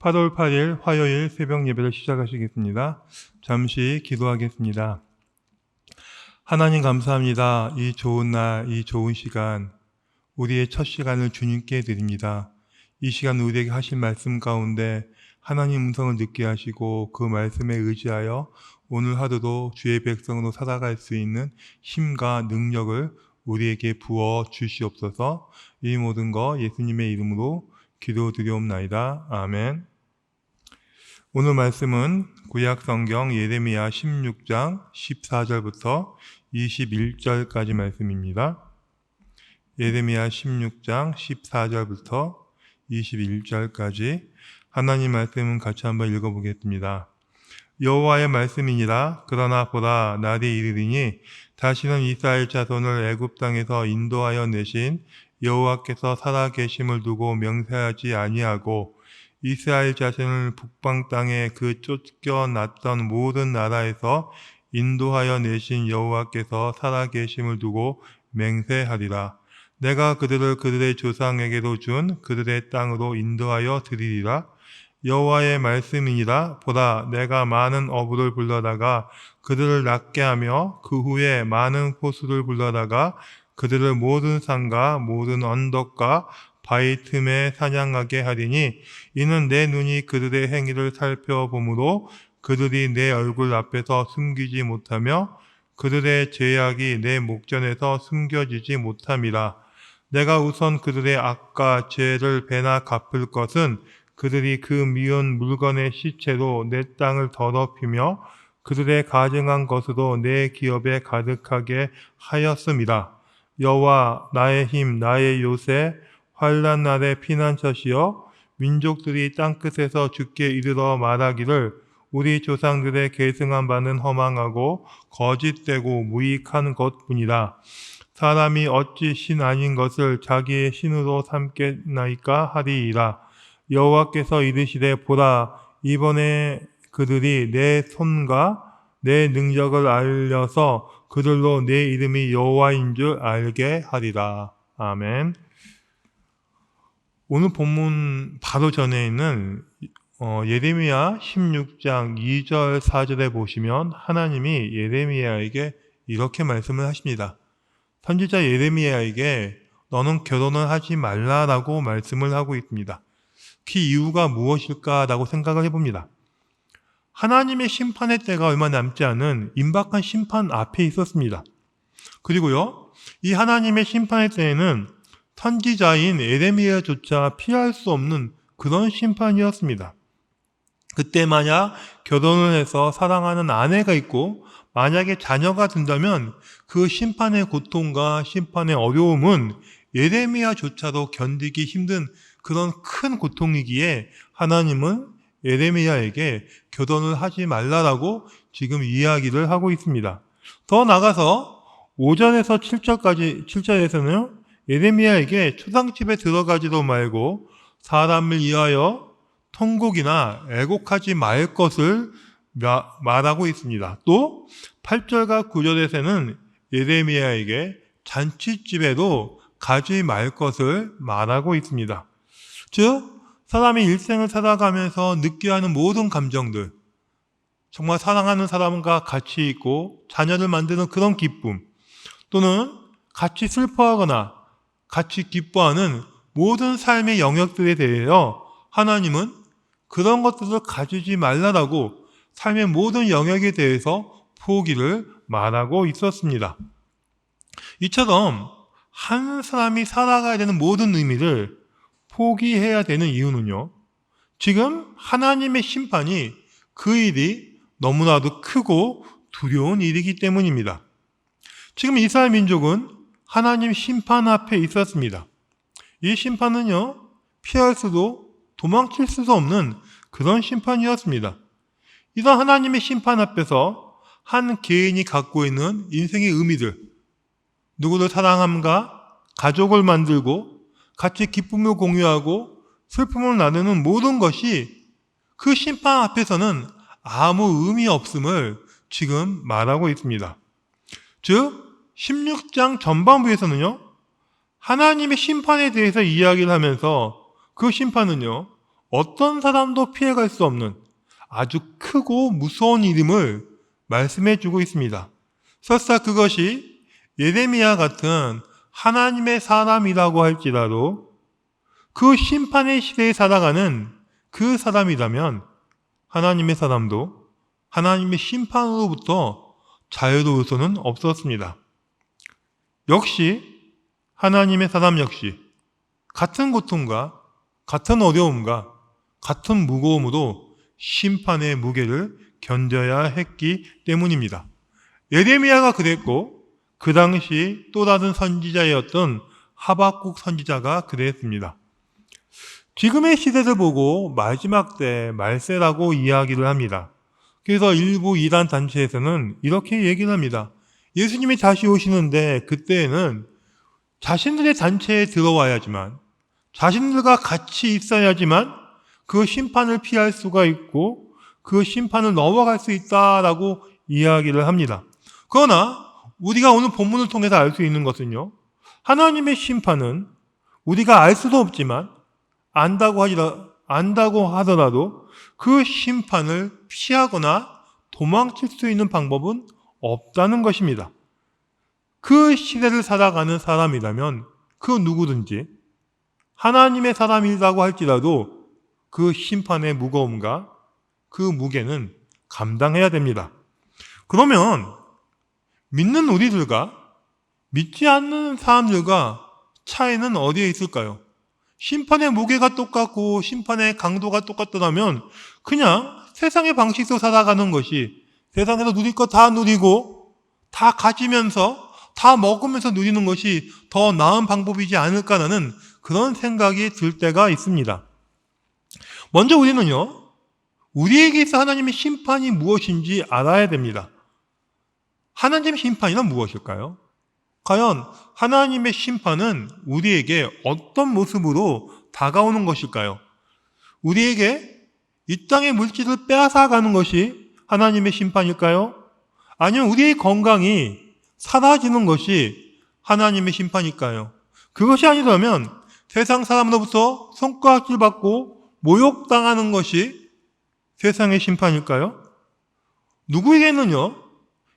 8월 8일 화요일 새벽 예배를 시작하시겠습니다. 잠시 기도하겠습니다. 하나님 감사합니다. 이 좋은 날, 이 좋은 시간, 우리의 첫 시간을 주님께 드립니다. 이 시간 우리에게 하실 말씀 가운데 하나님 음성을 듣게 하시고 그 말씀에 의지하여 오늘 하루도 주의 백성으로 살아갈 수 있는 힘과 능력을 우리에게 부어 주시옵소서. 이 모든 거 예수님의 이름으로 기도드리옵나이다. 아멘. 오늘 말씀은 구약 성경 예레미야 16장 14절부터 21절까지 말씀입니다. 예레미야 16장 14절부터 21절까지 하나님 말씀은 같이 한번 읽어보겠습니다. 여호와의 말씀이니라. 그러나 보라, 날이 이르리니 다시는 이스라엘 자손을 애굽 땅에서 인도하여 내신 여호와께서 살아계심을 두고 명세하지 아니하고 이스라엘 자손을 북방 땅에 그 쫓겨났던 모든 나라에서 인도하여 내신 여호와께서 살아계심을 두고 맹세하리라. 내가 그들을 그들의 조상에게로 준 그들의 땅으로 인도하여 드리리라. 여호와의 말씀이니라. 보라, 내가 많은 어부를 불러다가 그들을 낫게 하며 그 후에 많은 포수를 불러다가 그들을 모든 산과 모든 언덕과 바위 틈에 사냥하게 하리니 이는 내 눈이 그들의 행위를 살펴보므로 그들이 내 얼굴 앞에서 숨기지 못하며 그들의 죄악이 내 목전에서 숨겨지지 못함이라. 내가 우선 그들의 악과 죄를 배나 갚을 것은 그들이 그 미운 물건의 시체로 내 땅을 더럽히며 그들의 가증한 것으로 내 기업에 가득하게 하였음이라. 여호와 나의 힘, 나의 요새, 환난 날의 피난처시여, 민족들이 땅끝에서 주께 이르러 말하기를 우리 조상들의 계승한 바는 허망하고 거짓되고 무익한 것뿐이라. 사람이 어찌 신 아닌 것을 자기의 신으로 삼겠나이까 하리이라. 여호와께서 이르시되 보라, 이번에 그들이 내 손과 내 능력을 알려서 그들로 내 이름이 여호와인 줄 알게 하리라. 아멘. 오늘 본문 바로 전에 있는 예레미야 16장 2절 4절에 보시면 하나님이 예레미야에게 이렇게 말씀을 하십니다. 선지자 예레미야에게 너는 결혼을 하지 말라라고 말씀을 하고 있습니다. 그 이유가 무엇일까라고 생각을 해봅니다. 하나님의 심판의 때가 얼마 남지 않은 임박한 심판 앞에 있었습니다. 그리고요, 이 하나님의 심판의 때에는 선지자인 예레미야조차 피할 수 없는 그런 심판이었습니다. 그때 만약 결혼을 해서 사랑하는 아내가 있고 만약에 자녀가 든다면 그 심판의 고통과 심판의 어려움은 예레미야조차도 견디기 힘든 그런 큰 고통이기에 하나님은 예레미야에게 결혼을 하지 말라라고 지금 이야기를 하고 있습니다. 더 나가서 5절에서 7절에서는 예레미야에게 초상집에 들어가지도 말고 사람을 위하여 통곡이나 애곡하지 말 것을 말하고 있습니다. 또 8절과 9절에서는 예레미야에게 잔치집에도 가지 말 것을 말하고 있습니다. 즉 사람이 일생을 살아가면서 느껴하는 모든 감정들, 정말 사랑하는 사람과 같이 있고 자녀를 만드는 그런 기쁨, 또는 같이 슬퍼하거나 같이 기뻐하는 모든 삶의 영역들에 대하여 하나님은 그런 것들을 가지지 말라라고 삶의 모든 영역에 대해서 포기를 말하고 있었습니다. 이처럼 한 사람이 살아가야 되는 모든 의미를 포기해야 되는 이유는요, 지금 하나님의 심판이 그 일이 너무나도 크고 두려운 일이기 때문입니다. 지금 이스라엘 민족은 하나님 심판 앞에 있었습니다. 이 심판은요, 피할 수도 도망칠 수도 없는 그런 심판이었습니다. 이런 하나님의 심판 앞에서 한 개인이 갖고 있는 인생의 의미들, 누구를 사랑함과 가족을 만들고 같이 기쁨을 공유하고 슬픔을 나누는 모든 것이 그 심판 앞에서는 아무 의미 없음을 지금 말하고 있습니다. 즉 16장 전반부에서는요, 하나님의 심판에 대해서 이야기를 하면서 그 심판은요, 어떤 사람도 피해갈 수 없는 아주 크고 무서운 이름을 말씀해 주고 있습니다. 설사 그것이 예레미야 같은 하나님의 사람이라고 할지라도 그 심판의 시대에 살아가는 그 사람이라면 하나님의 사람도 하나님의 심판으로부터 자유로울 수는 없었습니다. 역시 하나님의 사람 역시 같은 고통과 같은 어려움과 같은 무거움으로 심판의 무게를 견뎌야 했기 때문입니다. 예레미야가 그랬고 그 당시 또 다른 선지자였던 하박국 선지자가 그랬습니다. 지금의 시대를 보고 마지막 때 말세라고 이야기를 합니다. 그래서 일부 이단 단체에서는 이렇게 얘기를 합니다. 예수님이 다시 오시는데 그때에는 자신들의 단체에 들어와야지만, 자신들과 같이 있어야지만 그 심판을 피할 수가 있고 그 심판을 넘어갈 수 있다라고 이야기를 합니다. 그러나 우리가 오늘 본문을 통해서 알 수 있는 것은요, 하나님의 심판은 우리가 알 수도 없지만 안다고 하더라도 그 심판을 피하거나 도망칠 수 있는 방법은 없다는 것입니다. 그 시대를 살아가는 사람이라면 그 누구든지 하나님의 사람이라고 할지라도 그 심판의 무거움과 그 무게는 감당해야 됩니다. 그러면 믿는 우리들과 믿지 않는 사람들과 차이는 어디에 있을까요? 심판의 무게가 똑같고 심판의 강도가 똑같더라면 그냥 세상의 방식으로 살아가는 것이, 세상에서 누릴 거 다 누리고 다 가지면서 다 먹으면서 누리는 것이 더 나은 방법이지 않을까라는 그런 생각이 들 때가 있습니다. 먼저 우리는요, 우리에게 있어 하나님의 심판이 무엇인지 알아야 됩니다. 하나님의 심판이란 무엇일까요? 과연 하나님의 심판은 우리에게 어떤 모습으로 다가오는 것일까요? 우리에게 이 땅의 물질을 빼앗아가는 것이 하나님의 심판일까요? 아니면 우리의 건강이 사라지는 것이 하나님의 심판일까요? 그것이 아니라면 세상 사람으로부터 손가락질 받고 모욕당하는 것이 세상의 심판일까요? 누구에게는요,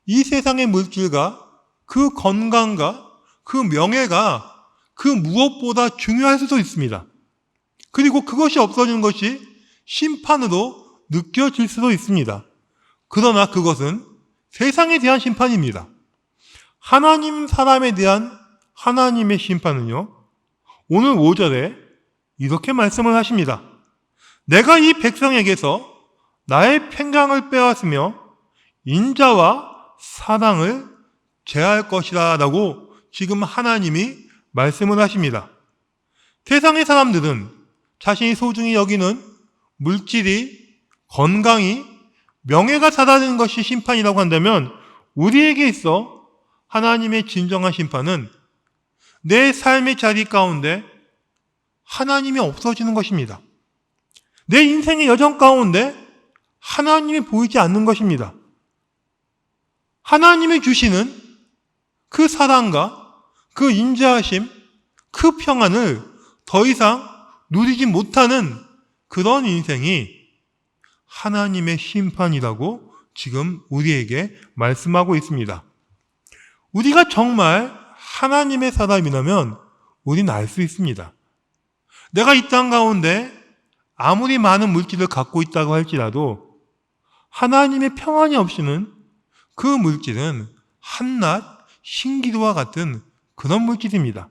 이 세상의 물질과 그 건강과 그 명예가 그 무엇보다 중요할 수도 있습니다. 그리고 그것이 없어지는 것이 심판으로 느껴질 수도 있습니다. 그러나 그것은 세상에 대한 심판입니다. 하나님 사람에 대한 하나님의 심판은요, 오늘 5절에 이렇게 말씀을 하십니다. 내가 이 백성에게서 나의 평강을 빼앗으며 인자와 사랑을 제할 것이다 라고 지금 하나님이 말씀을 하십니다. 세상의 사람들은 자신이 소중히 여기는 물질이, 건강이, 명예가 사라지는 것이 심판이라고 한다면 우리에게 있어 하나님의 진정한 심판은 내 삶의 자리 가운데 하나님이 없어지는 것입니다. 내 인생의 여정 가운데 하나님이 보이지 않는 것입니다. 하나님이 주시는 그 사랑과 그 인자하심, 그 평안을 더 이상 누리지 못하는 그런 인생이 하나님의 심판이라고 지금 우리에게 말씀하고 있습니다. 우리가 정말 하나님의 사람이라면 우리는 알 수 있습니다. 내가 이 땅 가운데 아무리 많은 물질을 갖고 있다고 할지라도 하나님의 평안이 없이는 그 물질은 한낱 신기루와 같은 그런 물질입니다.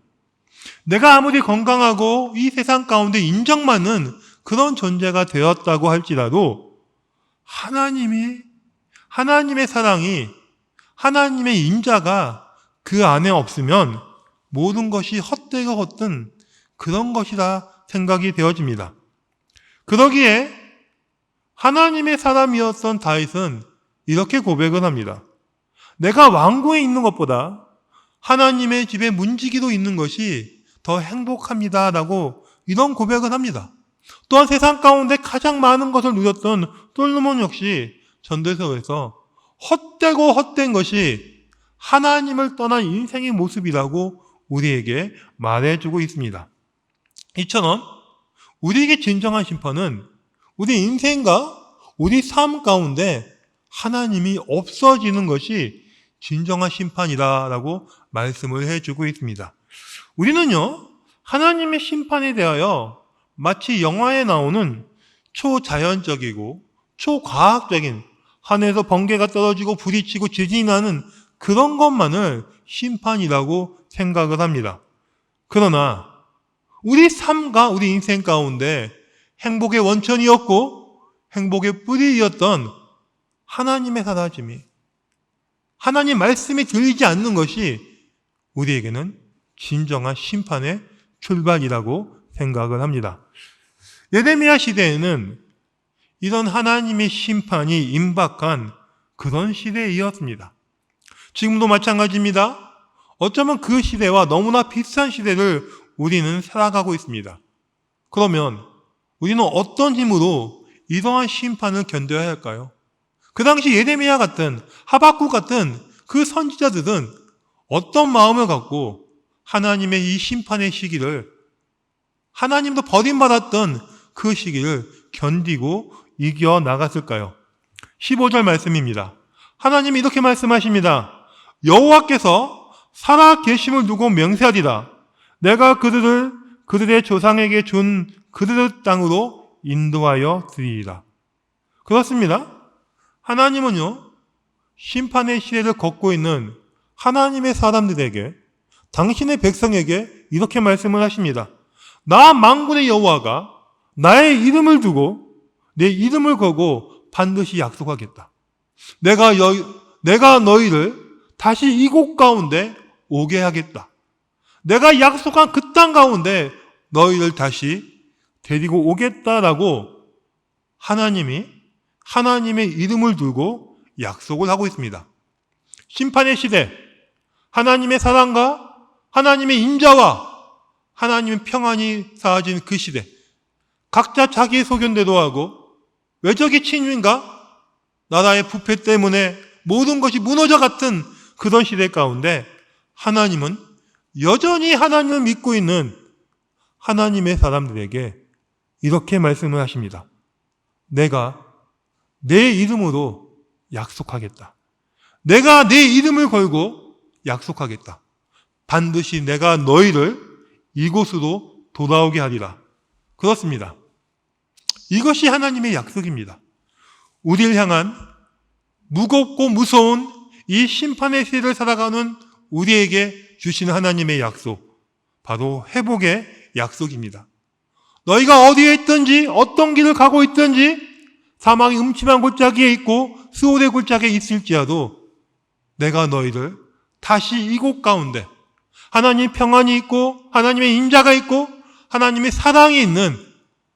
내가 아무리 건강하고 이 세상 가운데 인정받는 그런 존재가 되었다고 할지라도 하나님의 사랑이, 하나님의 인자가 그 안에 없으면 모든 것이 헛되고 헛된 그런 것이라 생각이 되어집니다. 그러기에 하나님의 사람이었던 다윗은 이렇게 고백을 합니다. 내가 왕궁에 있는 것보다 하나님의 집에 문지기로 있는 것이 더 행복합니다 라고 이런 고백을 합니다. 또한 세상 가운데 가장 많은 것을 누렸던 솔로몬 역시 전도서에서 헛되고 헛된 것이 하나님을 떠난 인생의 모습이라고 우리에게 말해주고 있습니다. 이처럼 우리에게 진정한 심판은 우리 인생과 우리 삶 가운데 하나님이 없어지는 것이 진정한 심판이다라고 말씀을 해주고 있습니다. 우리는요, 하나님의 심판에 대하여 마치 영화에 나오는 초자연적이고 초과학적인 하늘에서 번개가 떨어지고 불이 치고 지진이 나는 그런 것만을 심판이라고 생각을 합니다. 그러나 우리 삶과 우리 인생 가운데 행복의 원천이었고 행복의 뿌리였던 하나님의 사라짐이, 하나님 말씀이 들리지 않는 것이 우리에게는 진정한 심판의 출발이라고 생각을 합니다. 예레미야 시대에는 이런 하나님의 심판이 임박한 그런 시대이었습니다. 지금도 마찬가지입니다. 어쩌면 그 시대와 너무나 비슷한 시대를 우리는 살아가고 있습니다. 그러면 우리는 어떤 힘으로 이러한 심판을 견뎌야 할까요? 그 당시 예레미야 같은 하박국 같은 그 선지자들은 어떤 마음을 갖고 하나님의 이 심판의 시기를, 하나님도 버림받았던 그 시기를 견디고 이겨나갔을까요? 15절 말씀입니다. 하나님이 이렇게 말씀하십니다. 여호와께서 살아계심을 두고 맹세하리라. 내가 그들의 조상에게 준 그들의 땅으로 인도하여 드리리라. 그렇습니다. 하나님은요, 심판의 시대를 걷고 있는 하나님의 사람들에게, 당신의 백성에게 이렇게 말씀을 하십니다. 나 만군의 여호와가 나의 이름을 두고 내 이름을 걸고 반드시 약속하겠다. 내가 너희를 다시 이곳 가운데 오게 하겠다. 내가 약속한 그 땅 가운데 너희를 다시 데리고 오겠다라고 하나님이 하나님의 이름을 두고 약속을 하고 있습니다. 심판의 시대, 하나님의 사랑과 하나님의 인자와 하나님의 평안이 사라진 그 시대, 각자 자기의 소견대로 하고 외적의 침입과 나라의 부패 때문에 모든 것이 무너져 같은 그런 시대 가운데 하나님은 여전히 하나님을 믿고 있는 하나님의 사람들에게 이렇게 말씀을 하십니다. 내가 내 이름으로 약속하겠다. 내가 내 이름을 걸고 약속하겠다. 반드시 내가 너희를 이곳으로 돌아오게 하리라. 그렇습니다. 이것이 하나님의 약속입니다. 우리를 향한 무겁고 무서운 이 심판의 시대를 살아가는 우리에게 주시는 하나님의 약속, 바로 회복의 약속입니다. 너희가 어디에 있든지 어떤 길을 가고 있든지 사망의 음침한 골짜기에 있고 스올의 골짜기에 있을지라도 내가 너희를 다시 이곳 가운데 하나님의 평안이 있고 하나님의 인자가 있고 하나님의 사랑이 있는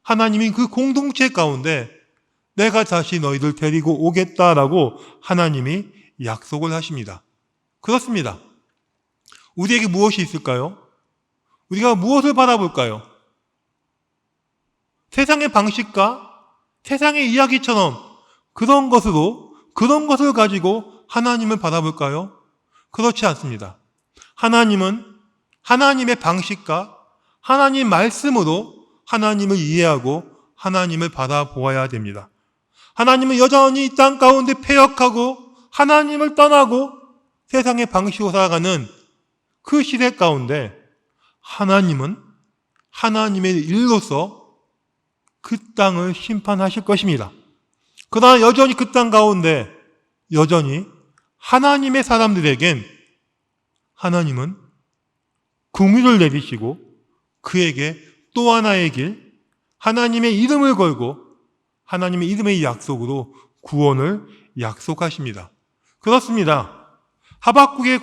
하나님의 그 공동체 가운데 내가 다시 너희들 데리고 오겠다라고 하나님이 약속을 하십니다. 그렇습니다. 우리에게 무엇이 있을까요? 우리가 무엇을 바라볼까요? 세상의 방식과 세상의 이야기처럼 그런 것을 가지고 하나님을 바라볼까요? 그렇지 않습니다. 하나님은 하나님의 방식과 하나님 말씀으로 하나님을 이해하고 하나님을 바라보아야 됩니다. 하나님은 여전히 이 땅 가운데 패역하고 하나님을 떠나고 세상의 방식으로 살아가는 그 시대 가운데 하나님은 하나님의 일로서 그 땅을 심판하실 것입니다. 그러나 여전히 그 땅 가운데 여전히 하나님의 사람들에겐 하나님은 긍휼을 내리시고 그에게 또 하나의 길, 하나님의 이름을 걸고 하나님의 이름의 약속으로 구원을 약속하십니다. 그렇습니다. 하박국의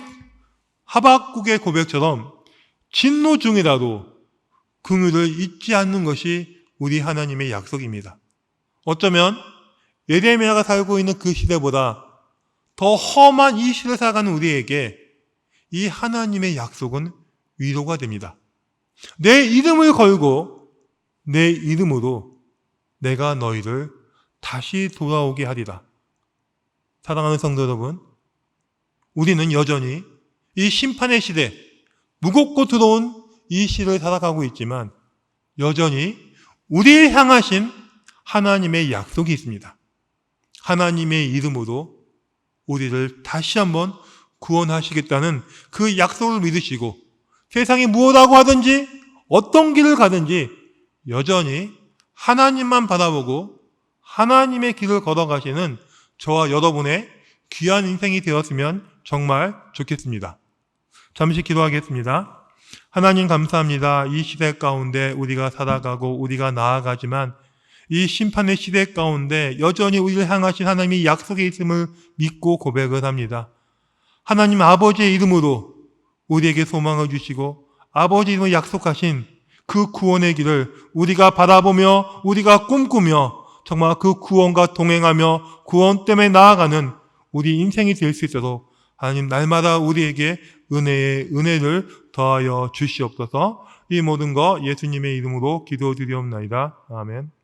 고백처럼 진노 중이라도 긍휼을 잊지 않는 것이 우리 하나님의 약속입니다. 어쩌면 예레미야가 살고 있는 그 시대보다 더 험한 이 시대를 살아가는 우리에게 이 하나님의 약속은 위로가 됩니다. 내 이름을 걸고 내 이름으로 내가 너희를 다시 돌아오게 하리라. 사랑하는 성도 여러분, 우리는 여전히 이 심판의 시대, 무겁고 두려운 이 시대를 살아가고 있지만 여전히 우리를 향하신 하나님의 약속이 있습니다. 하나님의 이름으로 우리를 다시 한번 구원하시겠다는 그 약속을 믿으시고 세상이 무엇하고 하든지 어떤 길을 가든지 여전히 하나님만 바라보고 하나님의 길을 걸어가시는 저와 여러분의 귀한 인생이 되었으면 정말 좋겠습니다. 잠시 기도하겠습니다. 하나님 감사합니다. 이 시대 가운데 우리가 살아가고 우리가 나아가지만 이 심판의 시대 가운데 여전히 우리를 향하신 하나님의 약속이 있음을 믿고 고백을 합니다. 하나님 아버지의 이름으로 우리에게 소망을 주시고 아버지 이름으로 약속하신 그 구원의 길을 우리가 바라보며 우리가 꿈꾸며 정말 그 구원과 동행하며 구원 때문에 나아가는 우리 인생이 될 수 있도록 하나님 날마다 우리에게 은혜를 더하여 주시옵소서. 이 모든 거 예수님의 이름으로 기도드리옵나이다. 아멘.